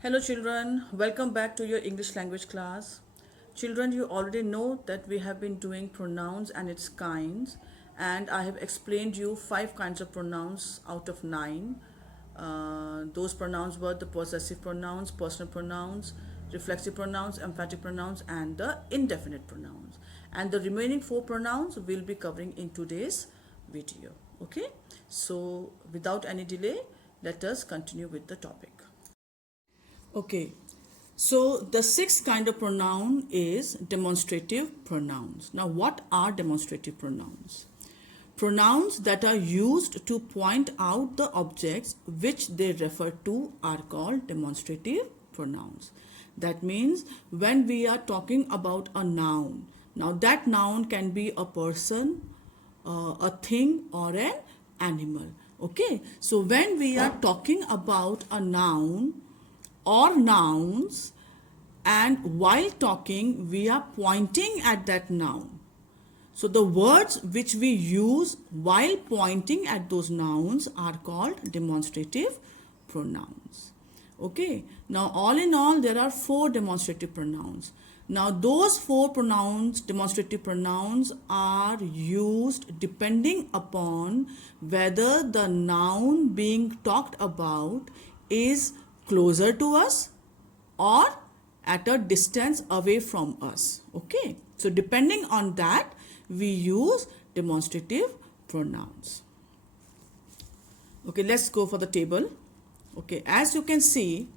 Hello children, welcome back to your English language class. Children, you already know that we have been doing pronouns and its kinds, and I have explained you 5 kinds of pronouns out of 9. Those pronouns were the possessive pronouns, personal pronouns, reflexive pronouns, emphatic pronouns, and the indefinite pronouns. And the remaining 4 pronouns we'll be covering in today's video. Okay, so without any delay, let us continue with the topic. Okay, so the sixth kind of pronoun is demonstrative pronouns. Now, what are demonstrative pronouns? Pronouns that are used to point out the objects which they refer to are called demonstrative pronouns. That means when we are talking about a noun, now that noun can be a person, a thing, or an animal. Okay, so when we are talking about a noun or nouns, and while talking we are pointing at that noun. So the words which we use while pointing at those nouns are called demonstrative pronouns. Okay, now all in all there are 4 demonstrative pronouns. Now those 4 pronouns, demonstrative pronouns, are used depending upon whether the noun being talked about is closer to us or at a distance away from us. Okay, so depending on that we use demonstrative pronouns. Okay, let's go for the table. Okay, as you can see,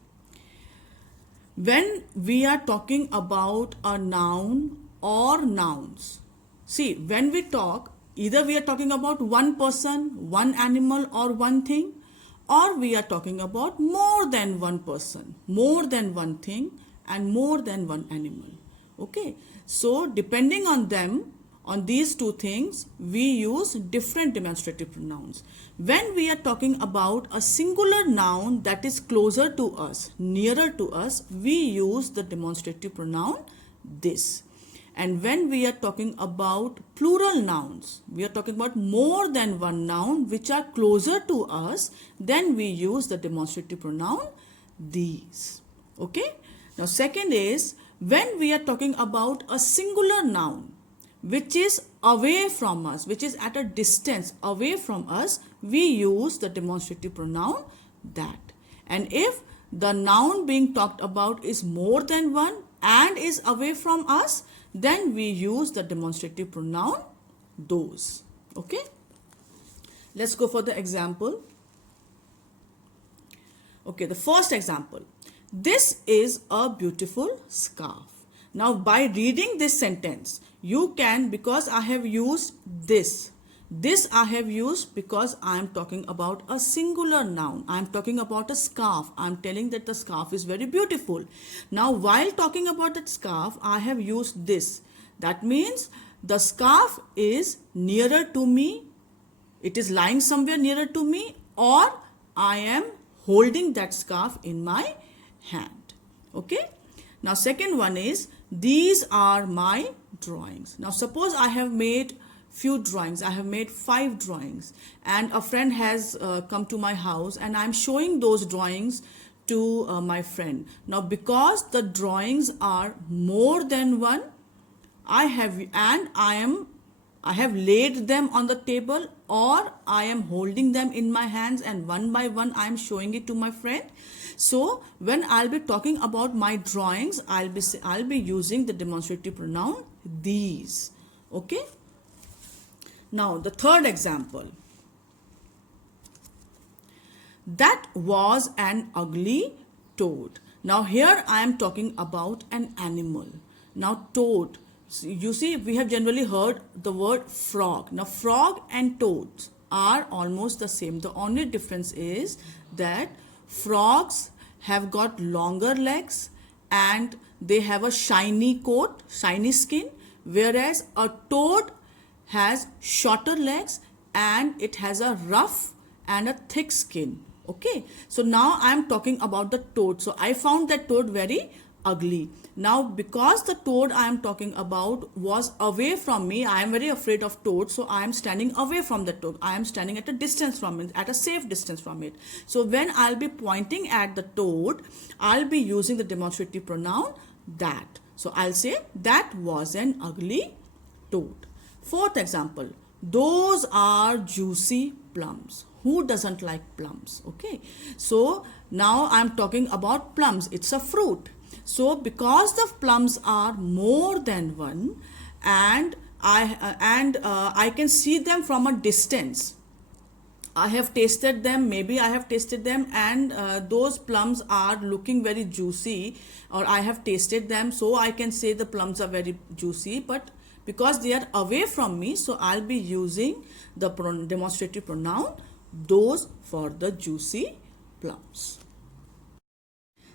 when we are talking about a noun or nouns, see, when we talk, either we are talking about one person, one animal, or one thing, or we are talking about more than one person, more than one thing, and more than one animal. Okay, so depending on them, on these 2 things, we use different demonstrative pronouns. When we are talking about a singular noun that is closer to us, nearer to us, we use the demonstrative pronoun this. And when we are talking about plural nouns, we are talking about more than one noun which are closer to us, then we use the demonstrative pronoun these. Okay. Now second is when we are talking about a singular noun which is away from us, which is at a distance away from us, we use the demonstrative pronoun that. And if the noun being talked about is more than one and is away from us, then we use the demonstrative pronoun those. Okay, let's go for the example. Okay, the first example, this is a beautiful scarf. Now by reading this sentence, you can, because I have used this I have used because I am talking about a singular noun. I am talking about a scarf. I am telling that the scarf is very beautiful. Now while talking about that scarf, I have used this. That means the scarf is nearer to me. It is lying somewhere nearer to me, or I am holding that scarf in my hand. Okay. Now second one is, these are my drawings. Now suppose I have made few drawings. I have made 5 drawings, and a friend has come to my house, and I'm showing those drawings to my friend. Now because the drawings are more than one, I have laid them on the table, or I am holding them in my hands, and one by one I am showing it to my friend. So when I'll be talking about my drawings, I'll be using the demonstrative pronoun these. Okay. Now the third example, that was an ugly toad. Now here I am talking about an animal. Now toad, you see, we have generally heard the word frog. Now frog and toads are almost the same. The only difference is that frogs have got longer legs and they have a shiny coat, shiny skin, whereas a toad has shorter legs and it has a rough and a thick skin. Okay, so now I am talking about the toad. So I found that toad very ugly. Now, because the toad I am talking about was away from me, I am very afraid of toads, so I am standing away from the toad. I am standing at a distance from it, at a safe distance from it. So when I'll be pointing at the toad, I'll be using the demonstrative pronoun that. So I'll say that was an ugly toad. Fourth example, those are juicy plums. Who doesn't like plums? Okay, so now I'm talking about plums. It's a fruit. So because the plums are more than one, and I can see them from a distance. I have tasted them, maybe I have tasted them, and those plums are looking very juicy, or I have tasted them, so I can say the plums are very juicy. But because they are away from me, so I'll be using the demonstrative pronoun those for the juicy plums.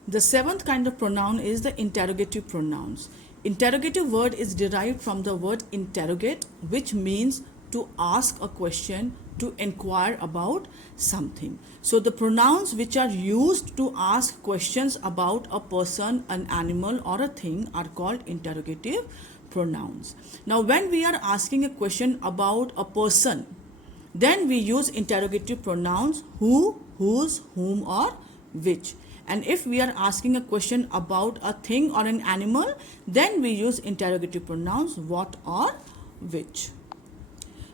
The seventh kind of pronoun is the interrogative pronouns. Interrogative word is derived from the word interrogate, which means to ask a question, to inquire about something. So the pronouns which are used to ask questions about a person, an animal, or a thing are called interrogative pronouns. Now when we are asking a question about a person, then we use interrogative pronouns who, whose, whom, or which. And if we are asking a question about a thing or an animal, then we use interrogative pronouns what or which.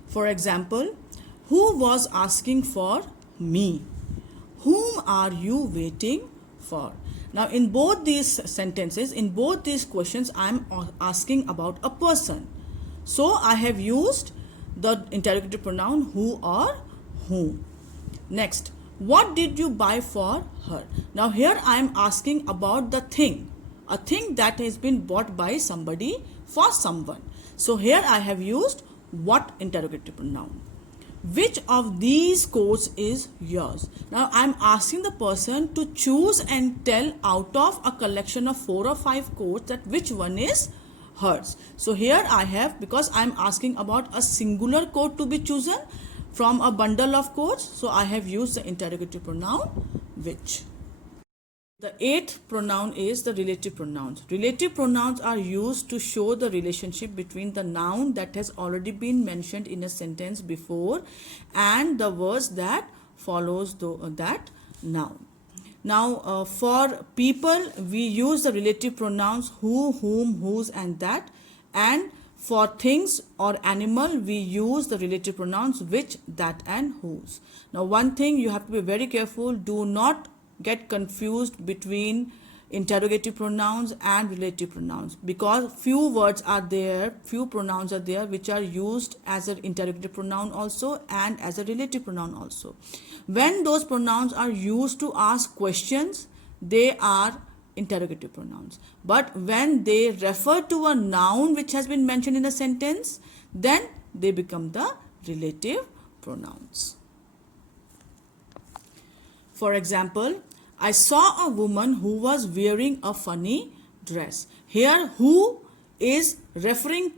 For example, who was asking for me? Whom are you waiting for? Now in both these sentences, in both these questions, I am asking about a person. So I have used the interrogative pronoun who or whom. Next, what did you buy for her? Now here I am asking about the thing, a thing that has been bought by somebody for someone. So here I have used what interrogative pronoun. Which of these coats is yours? Now I am asking the person to choose and tell out of a collection of 4 or 5 coats that which one is hers. So here I have, because I am asking about a singular coat to be chosen from a bundle of coats, so I have used the interrogative pronoun which. The eighth pronoun is the relative pronouns. Relative pronouns are used to show the relationship between the noun that has already been mentioned in a sentence before and the words that follows that noun. Now for people, we use the relative pronouns who, whom, whose, and that. And for things or animal, we use the relative pronouns which, that, and whose. Now one thing you have to be very careful, do not get confused between interrogative pronouns and relative pronouns, because few words are there, few pronouns are there which are used as an interrogative pronoun also and as a relative pronoun also. When those pronouns are used to ask questions, they are interrogative pronouns. But when they refer to a noun which has been mentioned in a sentence, then they become the relative pronouns. For example, I saw a woman who was wearing a funny dress. Here, who is referring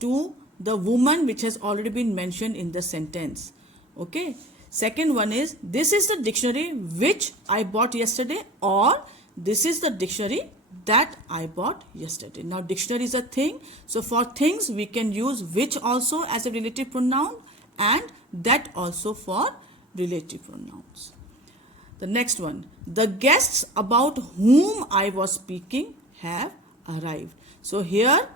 to the woman which has already been mentioned in the sentence. Okay. Second one is, this is the dictionary which I bought yesterday, or this is the dictionary that I bought yesterday. Now, dictionary is a thing. So, for things, we can use which also as a relative pronoun and that also for relative pronouns. The next one, the guests about whom I was speaking have arrived. So here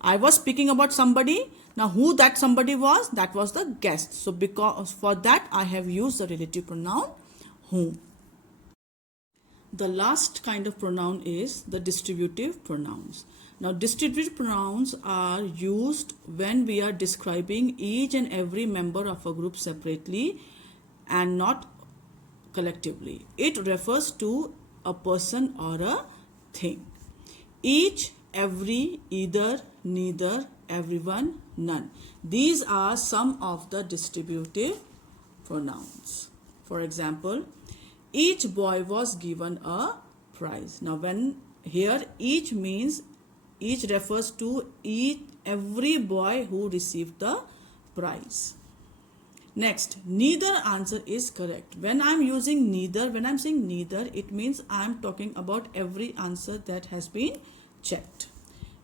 I was speaking about somebody. Now who that somebody was? That was the guest. So because for that I have used the relative pronoun whom. The last kind of pronoun is the distributive pronouns. Now distributive pronouns are used when we are describing each and every member of a group separately and not collectively. It refers to a person or a thing. Each, every, either, neither, everyone, none. These are some of the distributive pronouns. For example, each boy was given a prize. Now when here each means, each refers to every boy who received the prize. Next, neither answer is correct. When I'm using neither, when I'm saying neither, it means I'm talking about every answer that has been checked.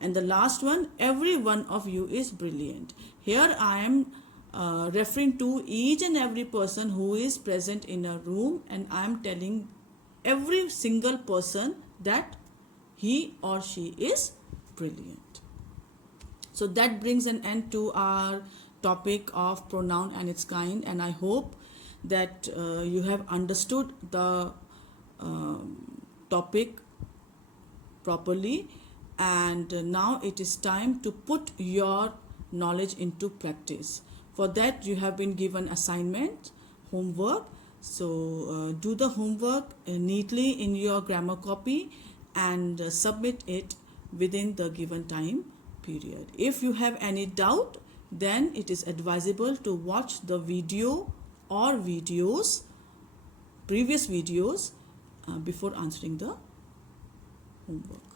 And the last one, every one of you is brilliant. Here I am referring to each and every person who is present in a room, and I am telling every single person that he or she is brilliant. So that brings an end to our topic of pronoun and its kind, and I hope that you have understood the topic properly, and now it is time to put your knowledge into practice. For that you have been given assignment, homework. So do the homework neatly in your grammar copy and submit it within the given time period. If you have any doubt, then it is advisable to watch the video or videos, previous videos, before answering the homework.